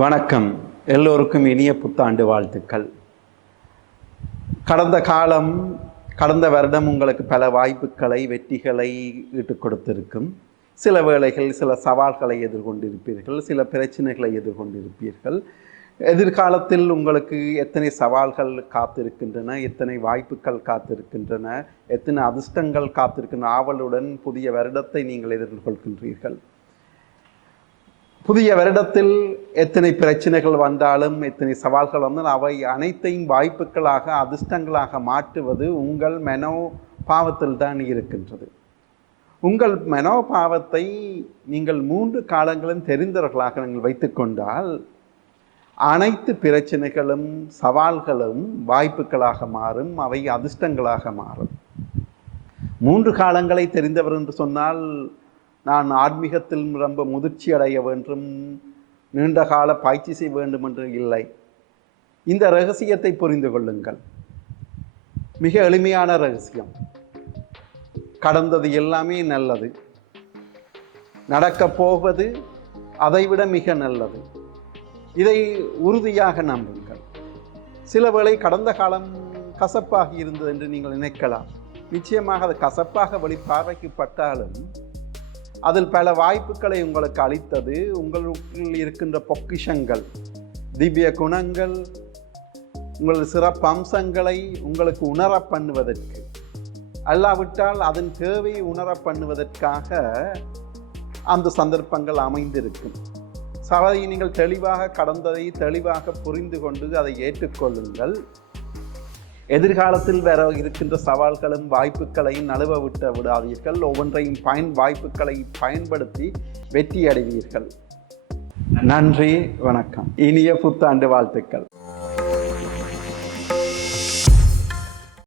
வணக்கம். எல்லோருக்கும் இனிய புத்தாண்டு வாழ்த்துக்கள். கடந்த வருடம் உங்களுக்கு பல வாய்ப்புகளை, வெற்றிகளை ஈட்டுக் கொடுத்திருக்கும். சில வேளைகள் சில சவால்களை எதிர்கொண்டிருப்பீர்கள், சில பிரச்சனைகளை எதிர்கொண்டிருப்பீர்கள். எதிர்காலத்தில் உங்களுக்கு எத்தனை சவால்கள் காத்திருக்கின்றன, எத்தனை வாய்ப்புகள் காத்திருக்கின்றன, எத்தனை அதிர்ஷ்டங்கள் காத்திருக்கின்றன, ஆவலுடன் புதிய வருடத்தை நீங்கள் எதிர்கொள்கின்றீர்கள். புதிய வருடத்தில் எத்தனை பிரச்சனைகள் வந்தாலும், எத்தனை சவால்கள் வந்தாலும், அவை அனைத்தையும் வாய்ப்புகளாக, அதிர்ஷ்டங்களாக மாற்றுவது உங்கள் மனோபாவத்தில் தான் இருக்கின்றது. உங்கள் மனோபாவத்தை நீங்கள் 3 காலங்களும் தெரிந்தவர்களாக நீங்கள் வைத்துக்கொண்டால், அனைத்து பிரச்சனைகளும், சவால்களும் வாய்ப்புகளாக மாறும், அவை அதிர்ஷ்டங்களாக மாறும். 3 காலங்களை தெரிந்தவர் என்று சொன்னால், நான் ஆன்மீகத்தில் ரொம்ப முதிர்ச்சி அடைய வேண்டும், நீண்ட கால பயிற்சி செய்ய வேண்டும் என்று இல்லை. இந்த ரகசியத்தை புரிந்து கொள்ளுங்கள். மிக எளிமையான ரகசியம். கடந்தது எல்லாமே நல்லது, நடக்கப் போவது அதைவிட மிக நல்லது. இதை உறுதியாக நம்புங்கள். சில வேளை கடந்த காலம் கசப்பாக இருந்தது என்று நீங்கள் நினைக்கலாம். நிச்சயமாக அது கசப்பாக வெளிப்பார்வைக்கப்பட்டாலும் அதில் பல வாய்ப்புகளை உங்களுக்கு அளித்தது உங்களுக்குள் இருக்கின்ற பொக்கிஷங்கள், திவ்ய குணங்கள், உங்களது சிறப்பு அம்சங்களை உங்களுக்கு உணர பண்ணுவதற்கு, அல்லாவிட்டால் அதன் தேவையை உணர பண்ணுவதற்காக அந்த சந்தர்ப்பங்கள் அமைந்திருக்கும். அதை நீங்கள் தெளிவாக கடந்ததை தெளிவாக புரிந்து கொண்டு அதை ஏற்றுக்கொள்ளுங்கள். எதிர்காலத்தில் வர இருக்கின்ற சவால்களும் வாய்ப்புகளையும் நழுவ விடாதீர்கள். ஒவ்வொன்றையும் வாய்ப்புகளை பயன்படுத்தி வெற்றி அடைவீர்கள். நன்றி, வணக்கம். இனிய புத்தாண்டு வாழ்த்துக்கள்.